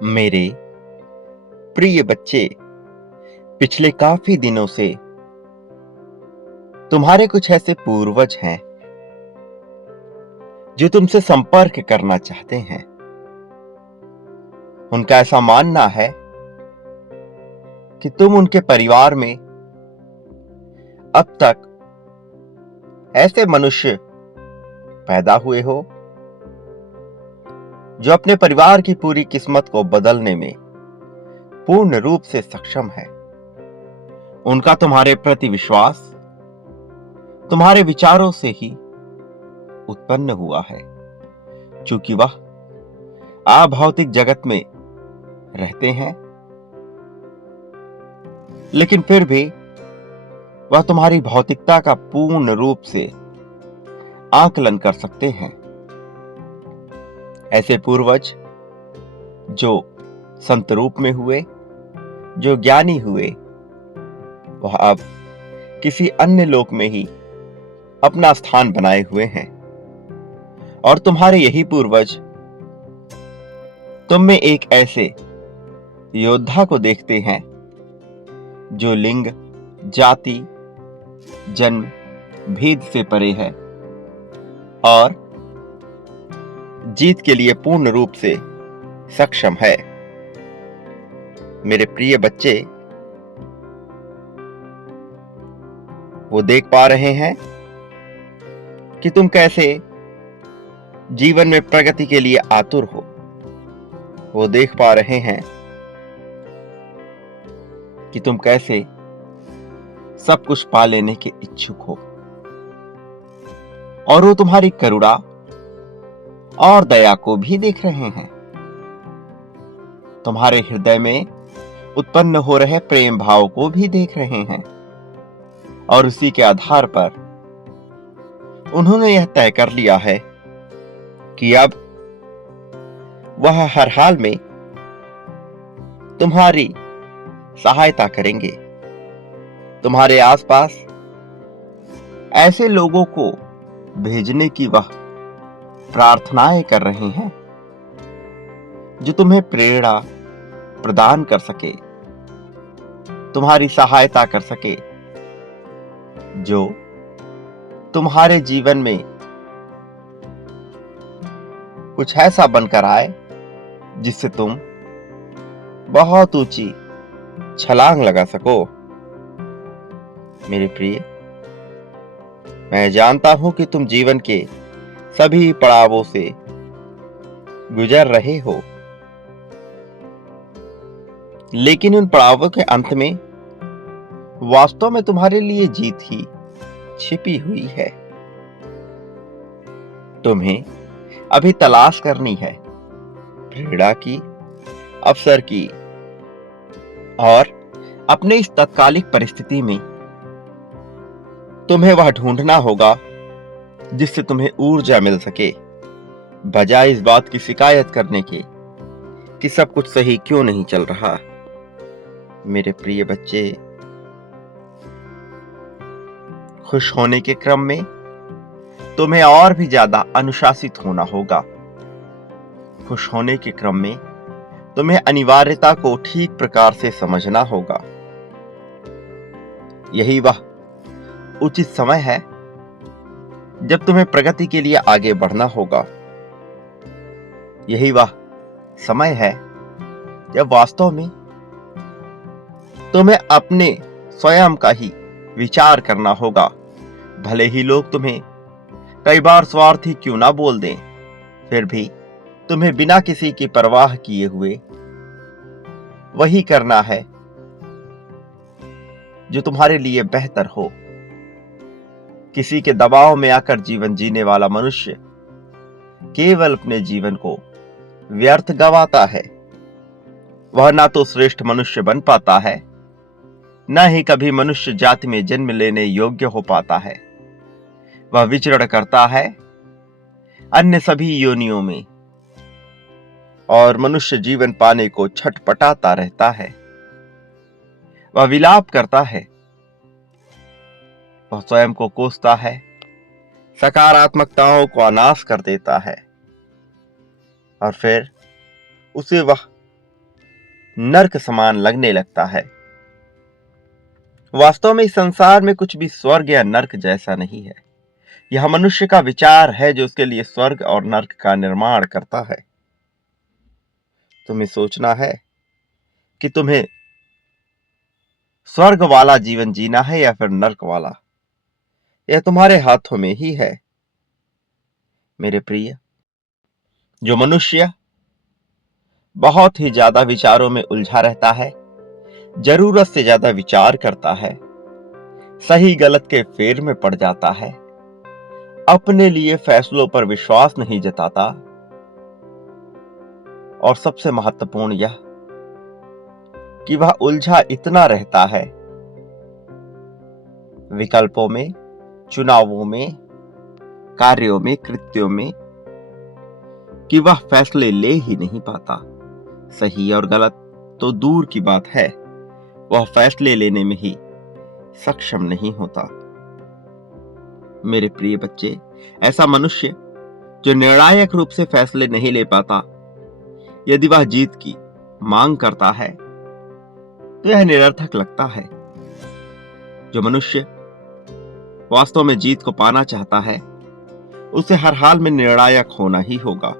मेरे प्रिय बच्चे, पिछले काफी दिनों से तुम्हारे कुछ ऐसे पूर्वज हैं जो तुमसे संपर्क करना चाहते हैं। उनका ऐसा मानना है कि तुम उनके परिवार में अब तक ऐसे मनुष्य पैदा हुए हो जो अपने परिवार की पूरी किस्मत को बदलने में पूर्ण रूप से सक्षम है। उनका तुम्हारे प्रति विश्वास तुम्हारे विचारों से ही उत्पन्न हुआ है, क्योंकि वह अभौतिक जगत में रहते हैं, लेकिन फिर भी वह तुम्हारी भौतिकता का पूर्ण रूप से आकलन कर सकते हैं। ऐसे पूर्वज जो संत रूप में हुए, जो ज्ञानी हुए, वह अब किसी अन्य लोक में ही अपना स्थान बनाए हुए हैं। और तुम्हारे यही पूर्वज तुम में एक ऐसे योद्धा को देखते हैं जो लिंग, जाति, जन्म भेद से परे है और जीत के लिए पूर्ण रूप से सक्षम है। मेरे प्रिय बच्चे, वो देख पा रहे हैं कि तुम कैसे जीवन में प्रगति के लिए आतुर हो। वो देख पा रहे हैं कि तुम कैसे सब कुछ पा लेने के इच्छुक हो, और वो तुम्हारी करुणा और दया को भी देख रहे हैं। तुम्हारे हृदय में उत्पन्न हो रहे प्रेम भाव को भी देख रहे हैं, और उसी के आधार पर उन्होंने यह तय कर लिया है कि अब वह हर हाल में तुम्हारी सहायता करेंगे। तुम्हारे आसपास ऐसे लोगों को भेजने की वह प्रार्थनाएं कर रहे हैं जो तुम्हें प्रेरणा प्रदान कर सके, तुम्हारी सहायता कर सके, जो तुम्हारे जीवन में कुछ ऐसा बनकर आए जिससे तुम बहुत ऊंची छलांग लगा सको। मेरे प्रिय, मैं जानता हूं कि तुम जीवन के सभी पड़ावों से गुजर रहे हो, लेकिन उन पड़ावों के अंत में वास्तव में तुम्हारे लिए जीत ही छिपी हुई है। तुम्हें अभी तलाश करनी है प्रेरणा की, अवसर की, और अपने इस तत्कालिक परिस्थिति में तुम्हें वह ढूंढना होगा जिससे तुम्हें ऊर्जा मिल सके, बजाय इस बात की शिकायत करने के कि सब कुछ सही क्यों नहीं चल रहा। मेरे प्रिय बच्चे, खुश होने के क्रम में तुम्हें और भी ज्यादा अनुशासित होना होगा। खुश होने के क्रम में तुम्हें अनिवार्यता को ठीक प्रकार से समझना होगा। यही वह उचित समय है जब तुम्हें प्रगति के लिए आगे बढ़ना होगा। यही वह समय है जब वास्तव में तुम्हें अपने स्वयं का ही विचार करना होगा। भले ही लोग तुम्हें कई बार स्वार्थी क्यों ना बोल दें, फिर भी तुम्हें बिना किसी की परवाह किए हुए वही करना है जो तुम्हारे लिए बेहतर हो। किसी के दबाव में आकर जीवन जीने वाला मनुष्य केवल अपने जीवन को व्यर्थ गंवाता है। वह ना तो श्रेष्ठ मनुष्य बन पाता है, न ही कभी मनुष्य जाति में जन्म लेने योग्य हो पाता है। वह विचरण करता है अन्य सभी योनियों में और मनुष्य जीवन पाने को छटपटाता रहता है। वह विलाप करता है, वह स्वयं को कोसता है, सकारात्मकताओं को अनाश कर देता है, और फिर उसे वह नर्क समान लगने लगता है। वास्तव में इस संसार में कुछ भी स्वर्ग या नर्क जैसा नहीं है। यह मनुष्य का विचार है जो उसके लिए स्वर्ग और नर्क का निर्माण करता है। तुम्हें सोचना है कि तुम्हें स्वर्ग वाला जीवन जीना है या फिर नर्क वाला। यह तुम्हारे हाथों में ही है। मेरे प्रिय, जो मनुष्य बहुत ही ज्यादा विचारों में उलझा रहता है, जरूरत से ज्यादा विचार करता है, सही गलत के फेर में पड़ जाता है, अपने लिए फैसलों पर विश्वास नहीं जताता, और सबसे महत्वपूर्ण यह कि वह उलझा इतना रहता है विकल्पों में, चुनावों में, कार्यों में, कृत्यों में, कि वह फैसले ले ही नहीं पाता। सही और गलत तो दूर की बात है, वह फैसले लेने में ही सक्षम नहीं होता। मेरे प्रिय बच्चे, ऐसा मनुष्य जो निर्णायक रूप से फैसले नहीं ले पाता, यदि वह जीत की मांग करता है तो यह निरर्थक लगता है। जो मनुष्य वास्तव में जीत को पाना चाहता है, उसे हर हाल में निर्णायक होना ही होगा।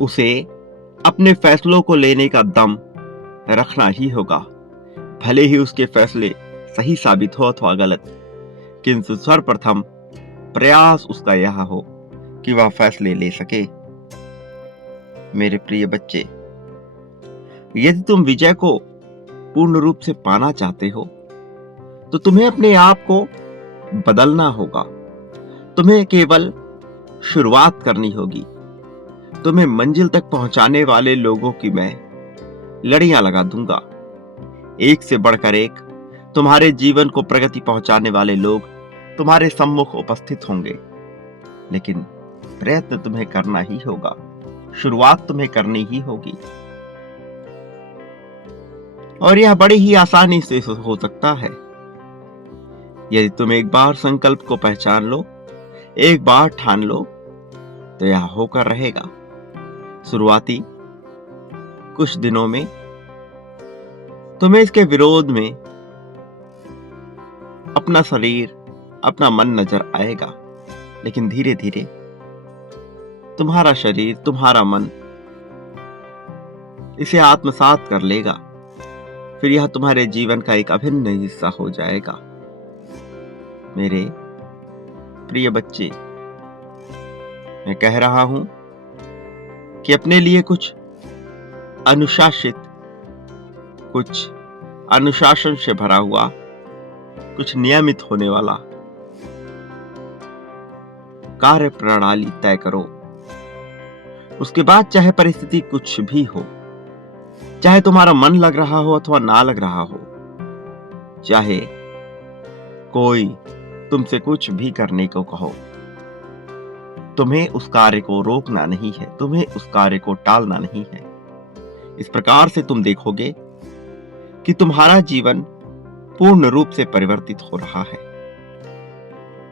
उसे अपने फैसलों को लेने का दम रखना ही होगा, भले ही उसके फैसले सही साबित हो अथवा गलत, किंतु सर्वप्रथम प्रयास उसका यह हो कि वह फैसले ले सके। मेरे प्रिय बच्चे, यदि तुम विजय को पूर्ण रूप से पाना चाहते हो तो तुम्हें अपने आप को बदलना होगा। तुम्हें केवल शुरुआत करनी होगी। तुम्हें मंजिल तक पहुंचाने वाले लोगों की मैं लड़ियां लगा दूंगा। एक से बढ़कर एक तुम्हारे जीवन को प्रगति पहुंचाने वाले लोग तुम्हारे सम्मुख उपस्थित होंगे, लेकिन प्रयत्न तुम्हें करना ही होगा, शुरुआत तुम्हें करनी ही होगी। और यह बड़ी ही आसानी से हो सकता है यदि तुम एक बार संकल्प को पहचान लो, एक बार ठान लो, तो यह होकर रहेगा। शुरुआती कुछ दिनों में तुम्हें इसके विरोध में अपना शरीर, अपना मन नजर आएगा, लेकिन धीरे धीरे तुम्हारा शरीर, तुम्हारा मन इसे आत्मसात कर लेगा। फिर यह तुम्हारे जीवन का एक अभिन्न हिस्सा हो जाएगा। मेरे प्रिय बच्चे, मैं कह रहा हूं कि अपने लिए कुछ अनुशासित, कुछ अनुशासन से भरा हुआ, कुछ नियमित होने वाला कार्य प्रणाली तय करो। उसके बाद चाहे परिस्थिति कुछ भी हो, चाहे तुम्हारा मन लग रहा हो अथवा ना लग रहा हो, चाहे कोई तुमसे कुछ भी करने को कहो, तुम्हें उस कार्य को रोकना नहीं है, तुम्हें उस कार्य को टालना नहीं है। इस प्रकार से तुम देखोगे कि तुम्हारा जीवन पूर्ण रूप से परिवर्तित हो रहा है।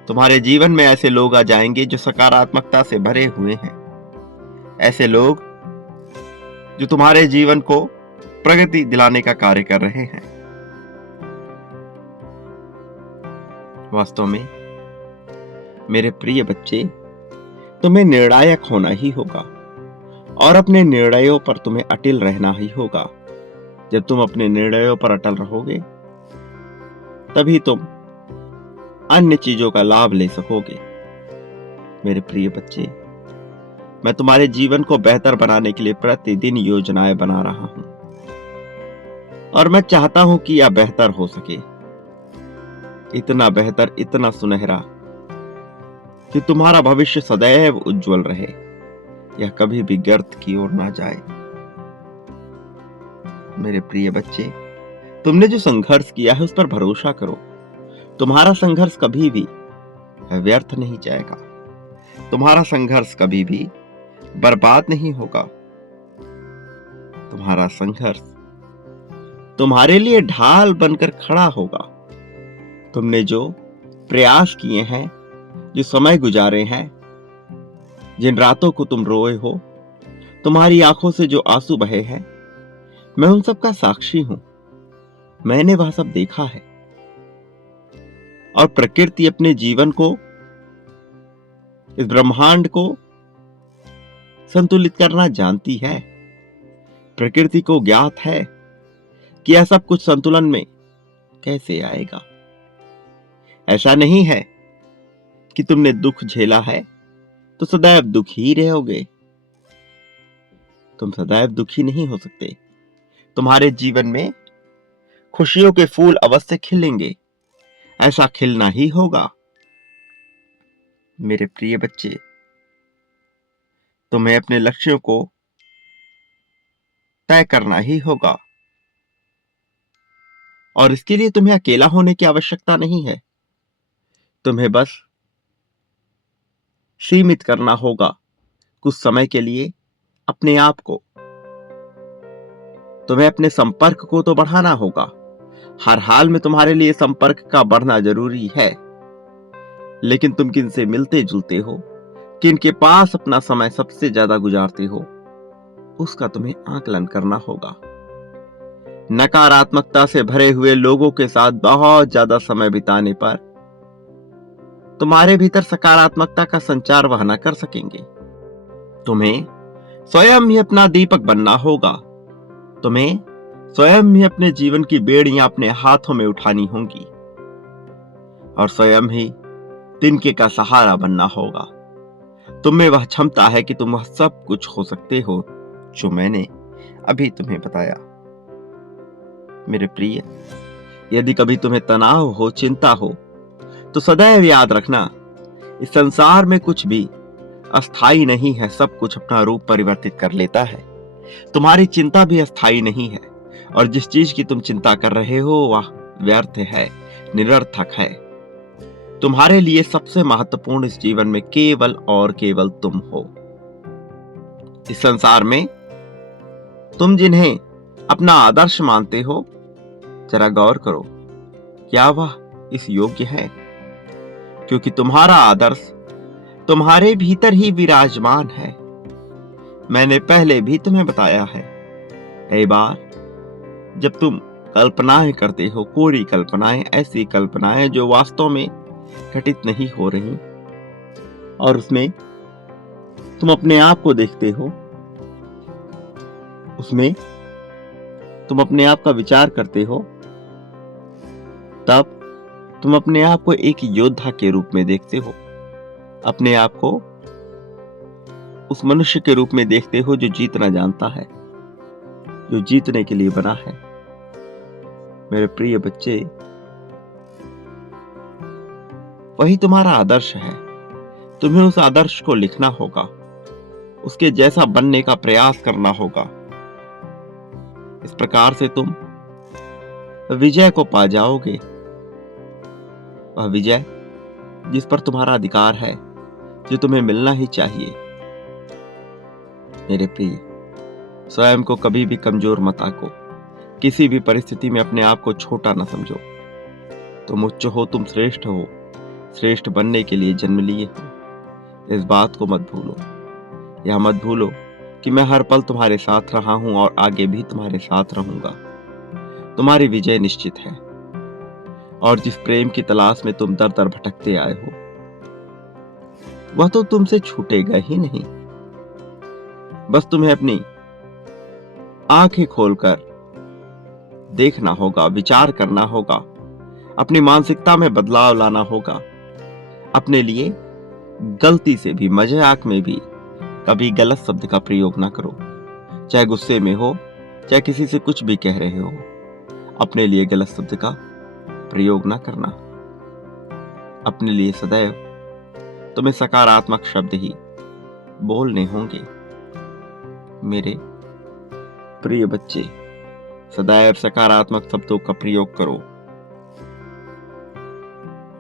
तुम्हारे जीवन में ऐसे लोग आ जाएंगे जो सकारात्मकता से भरे हुए हैं, ऐसे लोग जो तुम्हारे जीवन को प्रगति दिलाने का कार्य कर रहे हैं। वास्तव में मेरे प्रिय बच्चे, तुम्हें निर्णायक होना ही होगा और अपने निर्णयों पर तुम्हें अटल रहना ही होगा। जब तुम अपने निर्णयों पर अटल रहोगे, तभी तुम अन्य चीजों का लाभ ले सकोगे। मेरे प्रिय बच्चे, मैं तुम्हारे जीवन को बेहतर बनाने के लिए प्रतिदिन योजनाएं बना रहा हूं, और मैं चाहता हूं कि यह बेहतर हो सके, इतना बेहतर, इतना सुनहरा कि तुम्हारा भविष्य सदैव उज्जवल रहे, यह कभी भी गर्त की ओर ना जाए। मेरे प्रिय बच्चे, तुमने जो संघर्ष किया है उस पर भरोसा करो। तुम्हारा संघर्ष कभी भी व्यर्थ नहीं जाएगा, तुम्हारा संघर्ष कभी भी बर्बाद नहीं होगा। तुम्हारा संघर्ष तुम्हारे लिए ढाल बनकर खड़ा होगा। तुमने जो प्रयास किए हैं, जो समय गुजारे हैं, जिन रातों को तुम रोए हो, तुम्हारी आंखों से जो आंसू बहे हैं, मैं उन सब का साक्षी हूं। मैंने वह सब देखा है। और प्रकृति अपने जीवन को, इस ब्रह्मांड को संतुलित करना जानती है। प्रकृति को ज्ञात है कि यह सब कुछ संतुलन में कैसे आएगा। ऐसा नहीं है कि तुमने दुख झेला है तो सदैव दुखी रहोगे। तुम सदैव दुखी नहीं हो सकते। तुम्हारे जीवन में खुशियों के फूल अवश्य खिलेंगे। ऐसा खिलना ही होगा। मेरे प्रिय बच्चे, तुम्हें अपने लक्ष्यों को तय करना ही होगा। और इसके लिए तुम्हें अकेला होने की आवश्यकता नहीं है। तुम्हें बस सीमित करना होगा कुछ समय के लिए अपने आप को। तुम्हें अपने संपर्क को तो बढ़ाना होगा। हर हाल में तुम्हारे लिए संपर्क का बढ़ना जरूरी है। लेकिन तुम किनसे मिलते जुलते हो, किनके पास अपना समय सबसे ज्यादा गुजारते हो, उसका तुम्हें आकलन करना होगा। नकारात्मकता से भरे हुए लोगों के साथ बहुत ज्यादा समय बिताने पर तुम्हारे भीतर सकारात्मकता का संचार वह न कर सकेंगे। तुम्हें स्वयं ही अपना दीपक बनना होगा। तुम्हें स्वयं ही अपने जीवन की बेड़ियां अपने हाथों में उठानी होंगी और स्वयं ही तिनके का सहारा बनना होगा। तुम्हें वह क्षमता है कि तुम वह सब कुछ हो सकते हो जो मैंने अभी तुम्हें बताया। मेरे प्रिय, यदि कभी तुम्हें तनाव हो, चिंता हो, तो सदैव याद रखना, इस संसार में कुछ भी अस्थाई नहीं है। सब कुछ अपना रूप परिवर्तित कर लेता है। तुम्हारी चिंता भी अस्थाई नहीं है और जिस चीज की तुम चिंता कर रहे हो वह व्यर्थ है, निरर्थक है। तुम्हारे लिए सबसे महत्वपूर्ण इस जीवन में केवल और केवल तुम हो। इस संसार में तुम जिन्हें अपना आदर्श मानते हो, जरा गौर करो, क्या वह इस योग्य है? क्योंकि तुम्हारा आदर्श तुम्हारे भीतर ही विराजमान है। मैंने पहले भी तुम्हें बताया है। कई बार जब तुम कल्पनाएं करते हो, कोरी कल्पनाएं, ऐसी कल्पनाएं जो वास्तव में घटित नहीं हो रही, और उसमें तुम अपने आप को देखते हो, उसमें तुम अपने आप का विचार करते हो, तब तुम अपने आप को एक योद्धा के रूप में देखते हो। अपने आप को उस मनुष्य के रूप में देखते हो जो जीतना जानता है, जो जीतने के लिए बना है। मेरे प्रिय बच्चे, वही तुम्हारा आदर्श है। तुम्हें उस आदर्श को लिखना होगा, उसके जैसा बनने का प्रयास करना होगा। इस प्रकार से तुम विजय को पा जाओगे। वह विजय जिस पर तुम्हारा अधिकार है, जो तुम्हें मिलना ही चाहिए। मेरे प्रिय, स्वयं को कभी भी कमजोर मत आको। किसी भी परिस्थिति में अपने आप को छोटा न समझो। तुम उच्च हो, तुम श्रेष्ठ हो। श्रेष्ठ बनने के लिए जन्म लिए हो। इस बात को मत भूलो। यह मत भूलो कि मैं हर पल तुम्हारे साथ रहा हूं और आगे भी तुम्हारे साथ रहूंगा। तुम्हारी विजय निश्चित है। और जिस प्रेम की तलाश में तुम दर दर भटकते आए हो, वह तो तुमसे छूटेगा ही नहीं। बस तुम्हें अपनी आंखें खोलकर देखना होगा, विचार करना होगा, अपनी मानसिकता में बदलाव लाना होगा। अपने लिए गलती से भी, मजाक में भी कभी गलत शब्द का प्रयोग ना करो। चाहे गुस्से में हो, चाहे किसी से कुछ भी कह रहे हो, अपने लिए गलत शब्द का प्रयोग ना करना। अपने लिए सदैव तुम्हें सकारात्मक शब्द ही बोलने होंगे। मेरे प्रिय बच्चे, सदैव सकारात्मक शब्दों का प्रयोग करो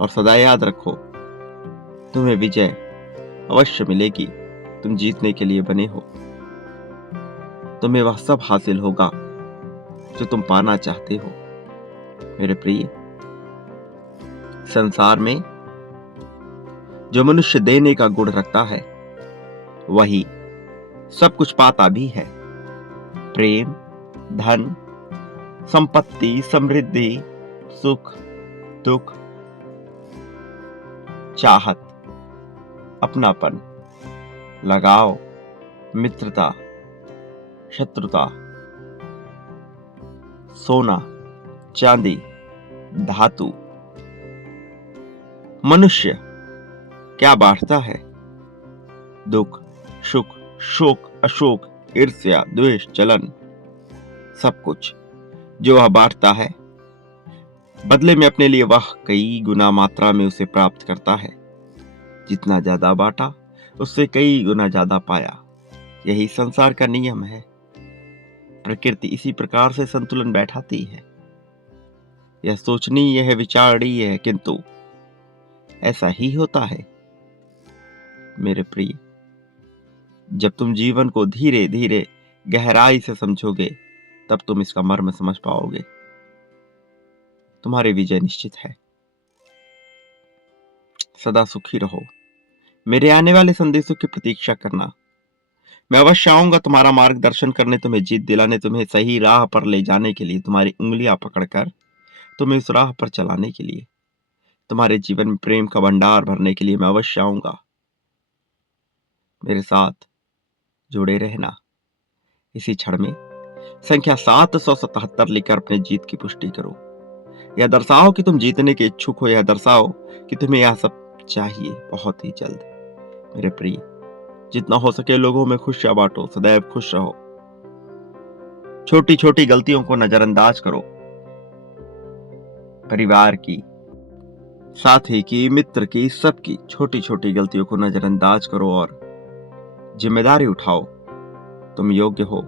और सदा याद रखो, तुम्हें विजय अवश्य मिलेगी। तुम जीतने के लिए बने हो। तुम्हें वह सब हासिल होगा जो तुम पाना चाहते हो। मेरे प्रिय, संसार में जो मनुष्य देने का गुण रखता है, वही सब कुछ पाता भी है। प्रेम, धन, संपत्ति, समृद्धि, सुख, दुख, चाहत, अपनापन, लगाव, मित्रता, शत्रुता, सोना, चांदी, धातु। मनुष्य क्या बांटता है? दुख, सुख, शोक, अशोक, ईर्ष्या, द्वेष, जलन, सब कुछ जो वह बांटता है, बदले में अपने लिए वह कई गुना मात्रा में उसे प्राप्त करता है। जितना ज्यादा बांटा, उससे कई गुना ज्यादा पाया। यही संसार का नियम है। प्रकृति इसी प्रकार से संतुलन बैठाती है। यह सोचनीय है, विचारणीय है, किंतु ऐसा ही होता है। मेरे प्रिय, जब तुम जीवन को धीरे धीरे गहराई से समझोगे, तब तुम इसका मर्म समझ पाओगे। तुम्हारी विजय निश्चित है। सदा सुखी रहो। मेरे आने वाले संदेशों की प्रतीक्षा करना। मैं अवश्य आऊंगा तुम्हारा मार्गदर्शन करने, तुम्हें जीत दिलाने, तुम्हें सही राह पर ले जाने के लिए, तुम्हारी उंगलियां पकड़कर तुम्हें उस राह पर चलाने के लिए, तुम्हारे जीवन में प्रेम का भंडार भरने के लिए मैं अवश्य आऊंगा। मेरे साथ जुड़े रहना। इसी क्षण में संख्या 777 लेकर अपने जीत की पुष्टि करो। यह दर्शाओ कि तुम जीतने के इच्छुक हो। यह दर्शाओ कि तुम्हें यह सब चाहिए बहुत ही जल्द। मेरे प्रिय, जितना हो सके लोगों में खुशियां बांटो। सदैव खुश रहो। छोटी छोटी गलतियों को नजरअंदाज करो। परिवार की, साथी की, मित्र की, सबकी छोटी छोटी गलतियों को नजरअंदाज करो और जिम्मेदारी उठाओ। तुम योग्य हो।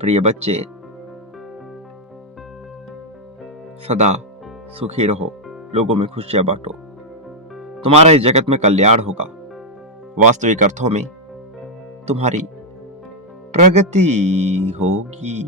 प्रिय बच्चे, सदा सुखी रहो। लोगों में खुशियां बांटो। तुम्हारा इस जगत में कल्याण होगा। वास्तविक अर्थों में तुम्हारी प्रगति होगी।